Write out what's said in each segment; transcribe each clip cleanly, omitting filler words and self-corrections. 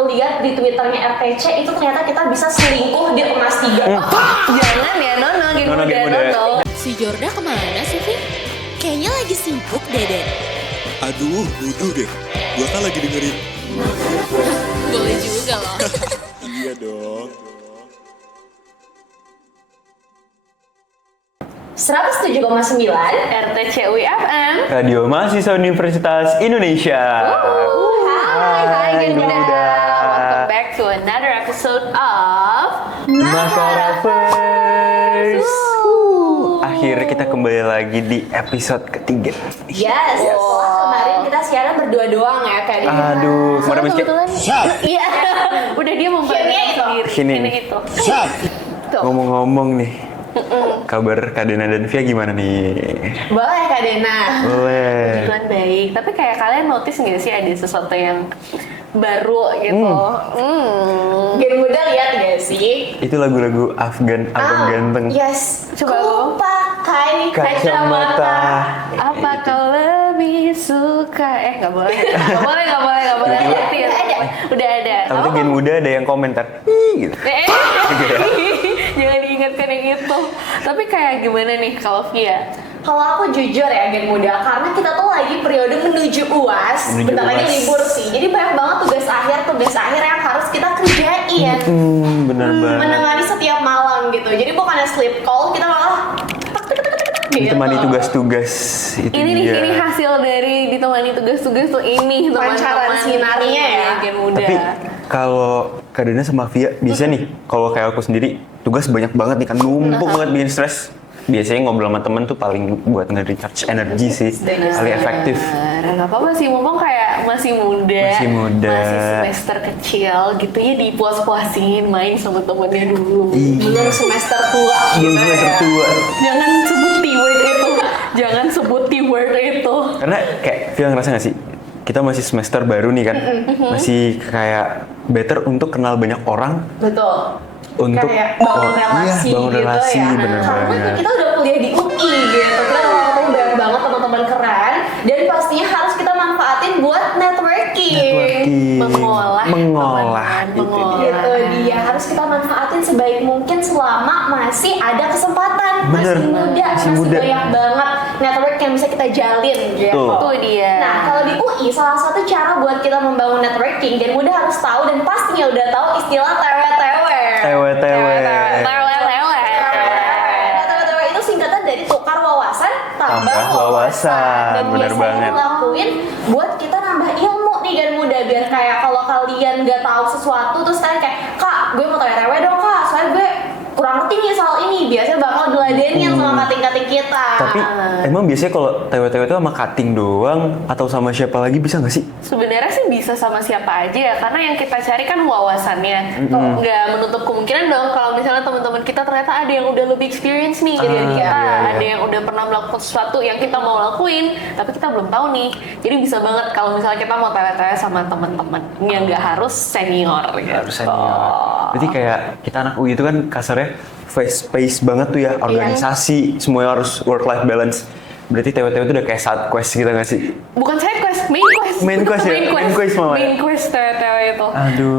aku lihat di Twitternya RTC itu ternyata kita bisa selingkuh di kelas 3. Jangan ya Nono, Nono, Gen Muda. Nono. Si Jorda kemana sih, Vi? Kayaknya lagi sibuk deh, Den. Aduh, nuduh deh. Gua kan lagi dengerin. Boleh juga loh. Iya dong. 107,9 RTC UIFM. Radio Mahasiswa Universitas Indonesia. Hai Gen Muda. Muda. Welcome back to another episode of Makaravers. Akhirnya kita kembali lagi di episode ketiga. Yes, setelah kemarin kita siaran berdua doang ya kali ini. Aduh, kemarin masih kebetulan. Iya. Udah dia memperkenalkan Sini sendiri. Sini. Sini itu. Tuh. ngomong-ngomong nih. Kabar Kak Dena dan Via gimana nih? Boleh Kak Dena. Boleh. Kebetulan baik. Tapi kayak kalian notice nggak sih ada sesuatu yang baru gitu? Gen Muda lihat gak sih? Itu lagu-lagu Afgan Abang Ganteng. Yes. Coba Ku lo. pakai Kacamata. Apa kau lebih suka? Nggak boleh. Nggak boleh. Nanti ya, udah ada. Tapi tuh Gen Muda ada yang komentar. Gitu. Jangan diingatkan yang itu. Tapi kayak gimana nih kalau Via? Kalau aku jujur ya Gen Muda, karena kita tuh lagi periode menuju UAS, Menuju bentar lagi UAS. libur sih. Jadi banyak banget tugas akhir yang harus kita kerjain. Bener banget. Menemani setiap malam gitu. Jadi bukannya sleep call, kita malah Ditemani tugas-tugas itu Ini nih, dia. ini hasil dari ditemani tugas-tugas tuh ini Pancaran sinarnya ya. Gen Muda. Tapi kalau Kak Dena sama Via bisa nih, kalau kayak aku sendiri tugas banyak banget nih kan, numpuk banget bikin stres. Biasanya ngobrol sama temen tuh paling buat nge-recharge energi sih, paling efektif. Gak apa-apa sih, mumpung kayak masih muda, masih semester kecil gitu ya, dipuas-puasin main sama temennya dulu. belum semester tua Belum gitu semester ya. tua. Jangan sebut T-word itu, jangan sebut T-word itu. Karena kayak Via ngerasa gak sih, kita masih semester baru nih kan, masih kayak better untuk kenal banyak orang, Betul. untuk Kayak bangun relasi bangun gitu relasi, ya. bener Karena banget. kita udah kuliah di UI gitu. Kita udah ketemu banyak banget teman-teman keren dan pastinya harus kita manfaatin buat networking. Mengolah teman, itu mengolah. dia. Gitu dia harus kita manfaatin sebaik mungkin selama masih ada kesempatan. Bener. Masih muda, Masih masih muda. banyak banget network yang bisa kita jalin gitu. Betul. Itu dia. Nah, kalau di UI salah satu cara buat kita membangun networking dan muda harus tahu dan pastinya udah tahu istilah TW-TW. TW. TW itu singkatan dari tukar wawasan tambah Tambah wawasan. Dan Bener biasanya banget. dilakuin buat kita nambah ilmu nih kan muda, biar kayak kalau kalian nggak tahu sesuatu terus kalian kayak, Kak, gue mau TW dong Kak, soalnya gue kurang ngerti nih soal ini, biasanya bakal diladenin sama kating-kating kita. Tapi emang biasanya kalau TW-TW itu sama cutting doang atau sama siapa lagi bisa nggak sih? Sebenarnya sih bisa sama siapa aja ya, karena yang kita cari kan wawasannya. Nggak menutup kemungkinan dong kalau misalnya teman-teman kita ternyata ada yang udah lebih experience nih dari kita, iya. ada yang udah pernah melakukan sesuatu yang kita mau lakuin, tapi kita belum tahu nih. Jadi bisa banget kalau misalnya kita mau tanya-tanya sama teman-teman yang nggak harus senior gitu. Harus senior. Berarti kayak kita anak UI itu kan kasarnya fast pace banget tuh ya, organisasi, semuanya harus work life balance. Berarti TW-TW itu udah kayak side quest gitu nggak sih? Bukan side quest, main quest. Main quest ya? Main quest malah. Main quest TW-TW itu.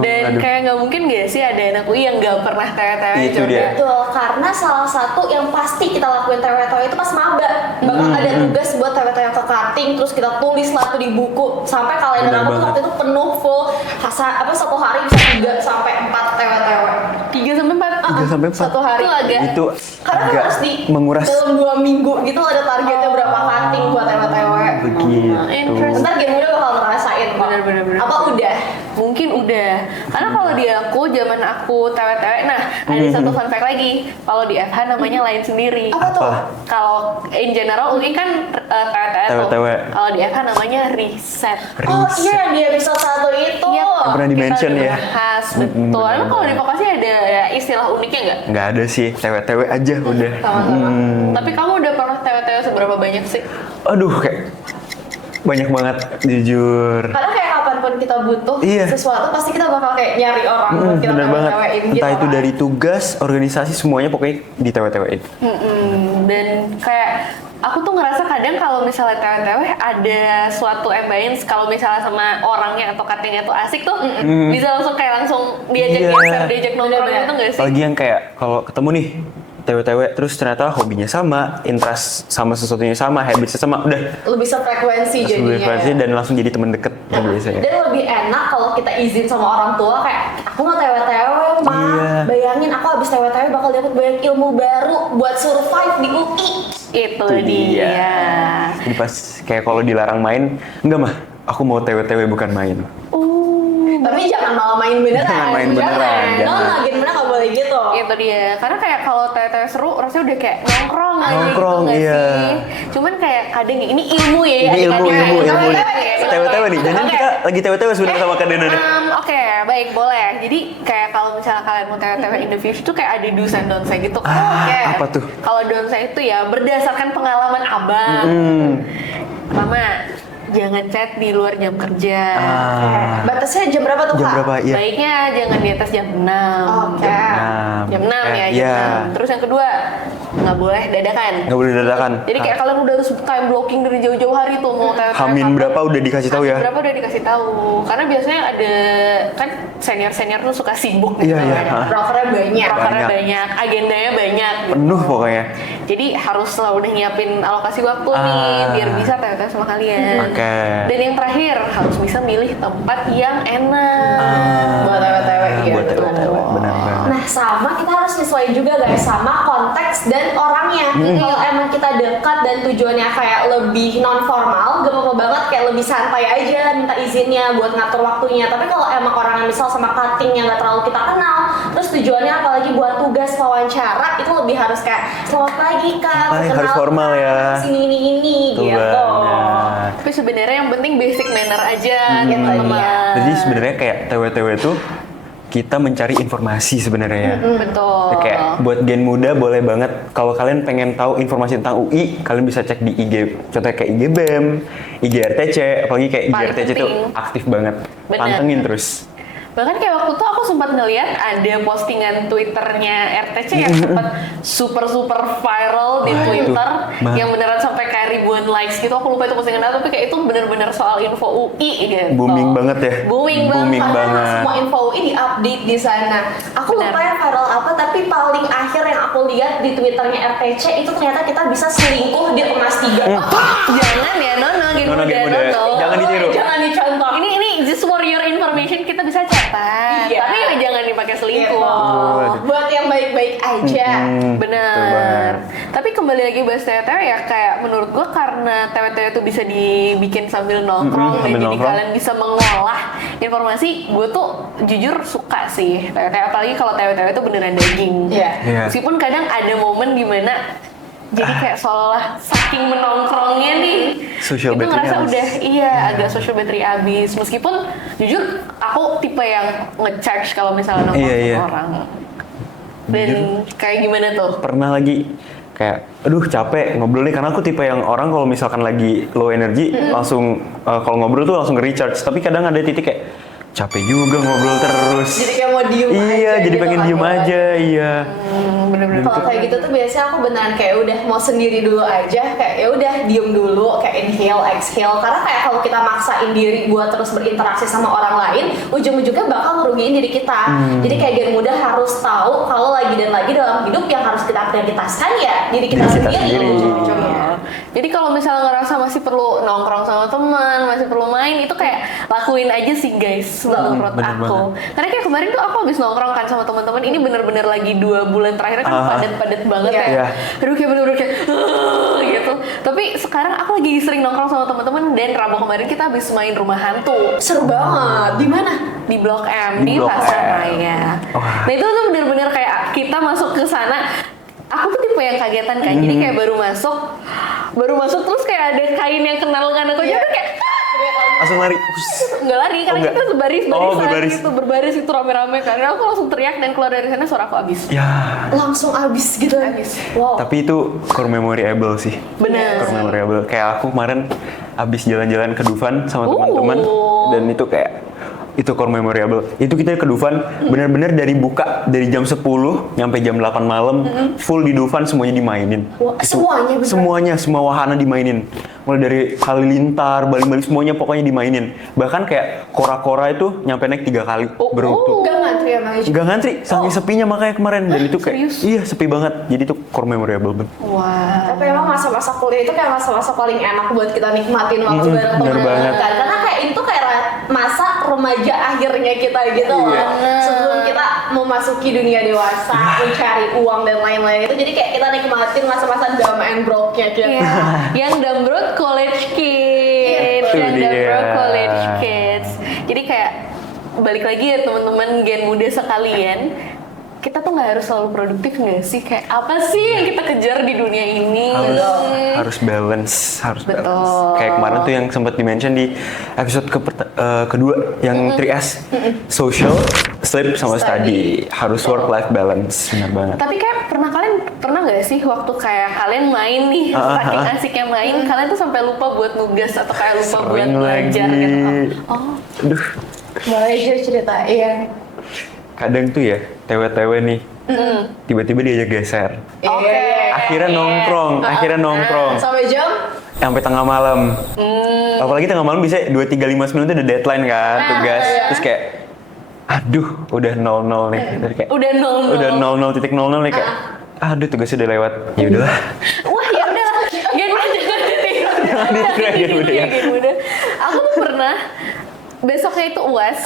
Dan kayak nggak mungkin nggak sih ada anak UI yang nggak pernah TW-TW Itu coba. dia. Betul, karena salah satu yang pasti kita lakuin TW-TW itu pas maba. Bakal ada tugas buat TW-TW ke cutting, terus kita tulis lah tuh di buku. Sampai kalender Benar aku tuh banget. waktu itu penuh full. Satu hari bisa 3 sampai 4 TW-TW. 3 sampai 4. 3 sampai 4. Satu hari. Itu agak Itu Karena kan agak harus di menguras dalam 2 minggu gitu ada targetnya berapa cutting buat TW-TW. begitu. Interesting. Ntar Gen Muda bakal ngerasain kok. Bener. Apa udah? Mungkin udah. Karena kalau di aku, zaman aku TW-TW, nah ada satu fun fact lagi. Kalau di FH namanya lain sendiri. Apa tuh? Kalau in general UI kan TW-TW tuh. TW-TW. Kalau di FH namanya riset. Oh iya, yang di episode 1 itu. Iya, Yang pernah di-mention kita udah ya. bahas, betul. Emang kalau di vokasi ada ya, istilah uniknya nggak? Nggak ada sih, TW-TW aja udah. Tapi kamu udah pernah TW-TW seberapa banyak sih? Aduh, kayak banyak banget jujur. Karena kayak kapanpun kita butuh Iya. sesuatu pasti kita bakal kayak nyari orang buat kita Bener banget. TW-TW-in gitu. Entah itu kan. dari tugas, organisasi, semuanya pokoknya di TW-TW-in. Dan kayak aku tuh ngerasa kadang kalau misalnya tewe-tewe ada suatu ambience kalau misalnya sama orangnya atau cuttingnya tuh asik tuh bisa langsung kayak langsung diajak Iya. geser, diajak nongkrong gitu nggak sih? Apalagi yang kayak kalau ketemu nih tewe-tewe terus ternyata hobinya sama, interest sama sesuatunya sama, habitsnya sama, udah Lebih sefrekuensi langsung jadinya. berfrekuensi dan langsung jadi teman deket biasanya. Dan lebih enak kalau kita izin sama orang tua kayak aku mau tewe-tewe mah. Iya. Bayangin aku habis tewe-tewe bakal dapat banyak ilmu baru buat survive di UI. Itu Itu dia. Jadi pas kayak kalau dilarang main, enggak mah, aku mau tewe-tewe bukan main. Tapi jangan malah main beneran. Jangan main beneran, jangan. No, gimana nggak boleh gitu. Itu dia. Karena kayak kalau tewe-tewe seru rasanya udah kayak nongkrong aja Nongkrong, gitu nggak iya. sih? Cuman kayak kadang ini ilmu ya. Ini ilmu nih. Tewe-tewe. Tewe-tewe nih, jangan kita lagi tewe-tewe sebenarnya sama Kak Dena nih. Oke, baik, boleh. Jadi kayak kalau misalnya kalian mau tewe-tewe in the future tuh kayak ada do's and don'ts gitu. Oke. apa tuh? Kalau don'ts itu ya berdasarkan pengalaman abang. Pertama, jangan chat di luar jam kerja. Batasnya jam berapa tuh Jam Kak? berapa? Iya. Baiknya jangan di atas jam 6. Oke. Jam 6 ya, jam Iya. 6. Terus yang kedua, nggak boleh dadakan. Nggak boleh dadakan. Jadi kayak kalian udah harus time blocking dari jauh-jauh hari tuh mau tewe-tewe Hamin kapan. berapa udah dikasih tahu ya? Hamin berapa udah dikasih tahu. Karena biasanya ada kan senior-senior tuh suka sibuk gitu. Iya, iya. kan. Brokernya banyak. Prokernya Banyak. banyak, agendanya banyak. Gitu. Penuh pokoknya. Jadi harus selalu udah nyiapin alokasi waktu nih biar bisa tewe-tewe sama kalian. Oke. Dan yang terakhir harus bisa milih tempat yang enak. Buat tewe-tewe iya. Buat betul. tewe-tewe, benar banget. Nah sama kita harus nyesuaiin juga guys sama konteks dan orangnya. Kalau emang kita dekat dan tujuannya kayak lebih non formal, gak apa-apa banget kayak lebih santai aja minta izinnya buat ngatur waktunya. Tapi kalau emang orangnya misal sama cutting yang gak terlalu kita kenal, terus tujuannya apalagi buat tugas wawancara itu lebih harus kayak selamat pagi kak, Harus formal ya. Ini Tuh gitu. banget. Tapi sebenarnya yang penting basic manner aja gitu teman. Jadi sebenarnya kayak tewe-tewe tuh kita mencari informasi sebenarnya ya. Betul. Ya, kayak buat gen muda boleh banget kalau kalian pengen tahu informasi tentang UI, kalian bisa cek di IG, contohnya kayak IG BEM, IG RTC, apalagi kayak IG Paling RTC tuh penting. aktif banget. Bener. Pantengin terus. Bahkan kayak waktu itu aku sempat ngeliat ada postingan Twitternya RTC yang sempat super viral di Twitter yang beneran sampai kayak ribuan likes gitu. Aku lupa itu postingan apa, tapi kayak itu bener-bener soal info UI gitu. Booming banget ya. Booming Booming banget. banget. Semua info UI di-update di sana. Aku Benar. lupa yang viral apa, tapi paling akhir yang aku lihat di Twitternya RTC itu ternyata kita bisa selingkuh di kelas 3. Jangan ya, Nono, gitu Nono, Gen Muda. Jangan ditiru. Jangan dicontoh. Ini just for your information, kita bisa chatan. Iya. Tapi ya jangan dipakai selingkuh. Gitu. Buat yang baik-baik aja. Betul Benar. banget. Tapi kembali lagi bahas tewe-tewe ya, kayak menurut gua karena tewe-tewe itu bisa dibikin sambil nongkrong dan sambil jadi nongkrong. kalian bisa mengolah informasi. Gue tuh jujur suka sih tewe-tewe, apalagi kalau tewe-tewe itu beneran daging. Iya. Iya. Meskipun kadang ada momen dimana jadi kayak seolah saking menongkrongnya nih, Social itu battery ngerasa habis. udah agak social battery habis. Meskipun jujur aku tipe yang nge-charge kalau misalnya nongkrong Iya, sama iya. orang. Dan kayak gimana tuh? Pernah lagi kayak aduh capek ngobrol nih, karena aku tipe yang orang kalau misalkan lagi low energy langsung kalau ngobrol tuh langsung recharge, tapi kadang ada titik kayak capek juga ngobrol terus. Jadi kayak mau diem aja. Iya, jadi gitu pengen kan diem ya. aja, iya. Bener-bener. Kalau kayak gitu tuh biasanya aku beneran kayak udah mau sendiri dulu aja, kayak ya udah diem dulu, kayak inhale, exhale. Karena kayak kalau kita maksain diri buat terus berinteraksi sama orang lain, ujung-ujungnya bakal ngerugiin diri kita. Jadi kayak gen muda harus tahu kalau lagi dan lagi dalam hidup yang harus kita prioritaskan ya diri kita Diri kita sendiri. sendiri. Ujung-ujungnya. Jadi kalau misalnya ngerasa masih perlu nongkrong sama teman, masih perlu main, itu kayak lakuin aja sih guys menurut bener aku. Karena kayak kemarin tuh aku habis nongkrong kan sama teman-teman, ini bener-bener lagi 2 bulan terakhir kan padat-padat banget Iya. ya. Iya. Aduh kayak bener-bener kayak gitu. Tapi sekarang aku lagi sering nongkrong sama teman-teman, dan Rabu kemarin kita habis main rumah hantu Seru banget. Di mana? di Blok M Di di Blok Pasar M. Raya. Wah. Nah itu tuh bener-bener kayak kita masuk ke sana. Aku tuh tipe yang kagetan kan, jadi kayak baru masuk terus kayak ada kain yang kenal kan aku, jadi kayak Langsung lari. nggak lari karena enggak. kita berbaris berbaris. gitu, berbaris itu rame-rame kan. Dan aku langsung teriak dan keluar dari sana suara aku habis. Ya, Langsung abis gitu. Habis. Wow. tapi itu core memorable sih. Bener. Core memorable. Kayak aku kemarin abis jalan-jalan ke Dufan sama teman-teman, dan itu kayak Itu core memorable. Itu kita ke Dufan benar-benar dari buka dari jam 10 nyampe jam 8 malam full di Dufan semuanya dimainin. Wah, Itu- semuanya beneran? Semuanya, semua wahana dimainin. Mulai dari Halilintar, Bali-Bali semuanya pokoknya dimainin. Bahkan kayak kora-kora itu nyampe naik 3 kali beruntun. Gak ngantri ya Maju? Gak ngantri, saking sepinya makanya kemarin. Dan itu kayak, serius? iya sepi banget. Jadi itu core memorable banget. Wah. Tapi emang masa-masa kuliah itu kayak masa-masa paling enak buat kita nikmatin waktu bareng bener temen banget. kan. Karena kayak itu kayak masa remaja akhirnya kita gitu loh. Iya. Sebelum kita memasuki dunia dewasa, mencari uang dan lain-lain itu. Jadi kayak kita nikmatin masa-masa dumb and broke-nya kita. Iya. Yang Dambrot College Kids, Itu yang dia. Dambrot College Kids. Jadi kayak balik lagi ya teman-teman gen muda sekalian, kita tuh nggak harus selalu produktif nggak sih? Kayak apa sih yang kita kejar di dunia ini? Harus balance, harus Betul. balance. Kayak kemarin tuh yang sempat di-mention di episode kedua yang 3S, social, sleep, sama study. Harus work-life balance, benar banget. Tapi kayak pernah nggak sih waktu kayak kalian main nih, saking asiknya main, kalian tuh sampai lupa buat nugas atau kayak lupa buat Sering belajar lagi. gitu? Oh, Aduh, Boleh juga ceritain. kadang tuh ya, TW-TW nih, tiba-tiba diajak geser. Oke. Akhirnya nongkrong, Sampai jam? sampai tengah malam. Apalagi tengah malam bisa 2-3-5 menit tuh udah deadline kan, tugas. Terus kayak, aduh, udah 0-0 nih. Terus kayak, Udah 0-0. udah 0-0 nih kayak, aduh tugasnya udah lewat. Ya udahlah. Wah ya udah lah, gen muda jangan ditiru. Gen muda ya. Gen muda. Aku tuh pernah besoknya itu UAS,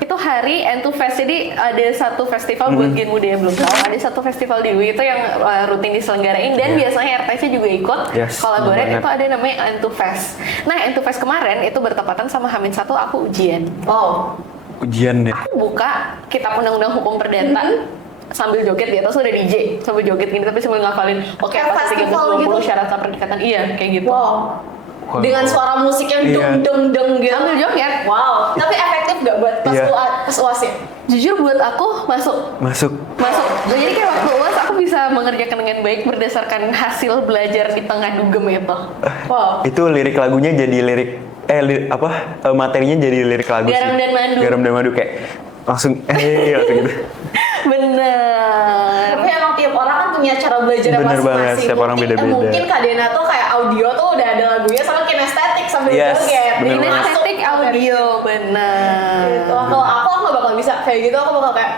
itu hari End to Fest, jadi ada satu festival buat gen muda yang belum tahu, ada satu festival di UI itu yang rutin diselenggarain dan biasanya RTC juga ikut Yes, collaborate, bener itu ada namanya End to Fest. Nah End to Fest kemarin itu bertepatan sama H-1 aku ujian. Oh. Ujian deh. Aku buka kitab undang-undang hukum perdata sambil joget di atas udah DJ sambil joget gini tapi sambil ngafalin oke Kayak apa sih festival 320 gitu? syarat pernikahan, iya kayak gitu. Wow. Dengan suara musik yang Iya. deng gitu. Sambil joget. Wow. Tapi efektif gak buat pas Iya. pas UAS ya? Jujur buat aku masuk. Masuk. Jadi kayak waktu UAS aku bisa mengerjakan dengan baik berdasarkan hasil belajar di tengah dugem itu. Wow. Itu lirik lagunya jadi materinya jadi lirik lagu Garam sih. dan Madu. Garam dan Madu kayak langsung langsung gitu. Bener. Tapi emang tiap orang kan punya cara belajar Bener masing-masing. banget, setiap orang beda-beda. Mungkin Kak Dena tuh kayak audio tuh udah ada lagunya sama kinestetik sambil Yes, joget. bener Jadi banget. masuk Estetik audio, bener. gitu. Kalau aku nggak bakal bisa kayak gitu, aku bakal kayak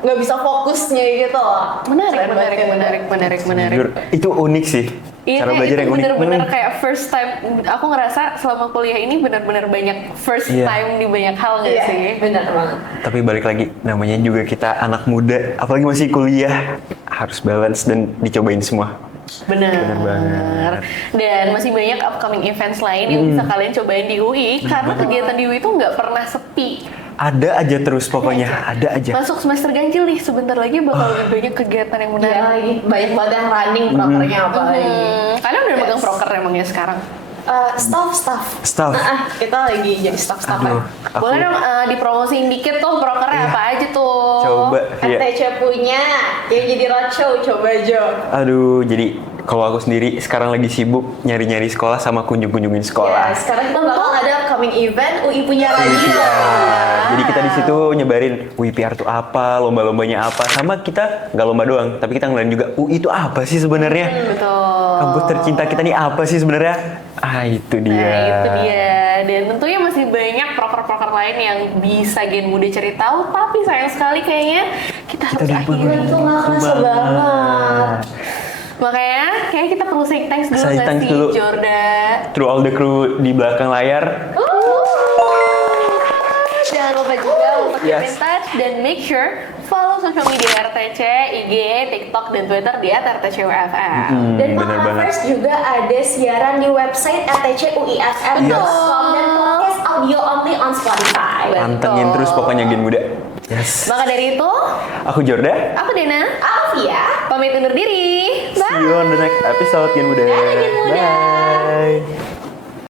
nggak bisa fokusnya gitu loh. Keren banget kayak gitu. Jujur, itu unik sih. Iya, Cara kayak belajar itu yang unik. bener-bener kayak first time. Aku ngerasa selama kuliah ini bener-bener banyak first Iya. time di banyak hal nggak Iya, sih? bener banget. Tapi balik lagi, namanya juga kita anak muda, apalagi masih kuliah, harus balance dan dicobain semua. Bener. Bener banget. Dan masih banyak upcoming events lain yang bisa kalian cobain di UI karena kegiatan di UI itu nggak pernah sepi. Ada aja terus pokoknya, ada aja. Masuk semester ganjil nih, sebentar lagi bakal lebih banyak kegiatan yang Iya menarik. lagi, banyak banget yang running prokernya apa lagi. Kalian udah Yes. megang proker emangnya sekarang? Staff. Kita lagi jadi staff Aduh, ya. aku Boleh dong dipromosiin dikit tuh prokernya apa aja tuh? coba. Iya. RTC punya yang jadi roadshow, coba Jo. Aduh, jadi kalau aku sendiri sekarang lagi sibuk nyari-nyari sekolah sama kunjung-kunjungin sekolah. Ya, sekarang kita bakal ada upcoming event UI punya lagi. WPR. Jadi kita di situ nyebarin WPR itu apa, lomba-lombanya apa, sama kita nggak lomba doang, tapi kita ngelain juga UI itu apa sih sebenarnya? Betul. Kampus tercinta kita nih apa sih sebenarnya? Ah itu dia. Nah itu dia. Dan tentunya masih banyak proker-proker lain yang bisa Gen Muda cari tahu, tapi sayang sekali kayaknya kita harus akhiri. Itu nggak kerasa banget. Makanya kayak kita perlu say thanks dulu Say nggak thanks sih dulu. Jorda? Through all the crew di belakang layar. Jangan lupa juga untuk keep in Yes. touch dan make sure follow social media RTC, IG, TikTok, dan Twitter di @rtcufm. Dan bener banget. Podcast juga ada siaran di website rtcuifm.com dan podcast audio only on Spotify. Pantengin terus pokoknya Gen Muda. Yes. Maka dari itu, Aku Jorda. aku Dena, Aku ya. pamit undur diri. Bye. See you on the next episode Gen Muda. Dadah, Gen Muda. Bye.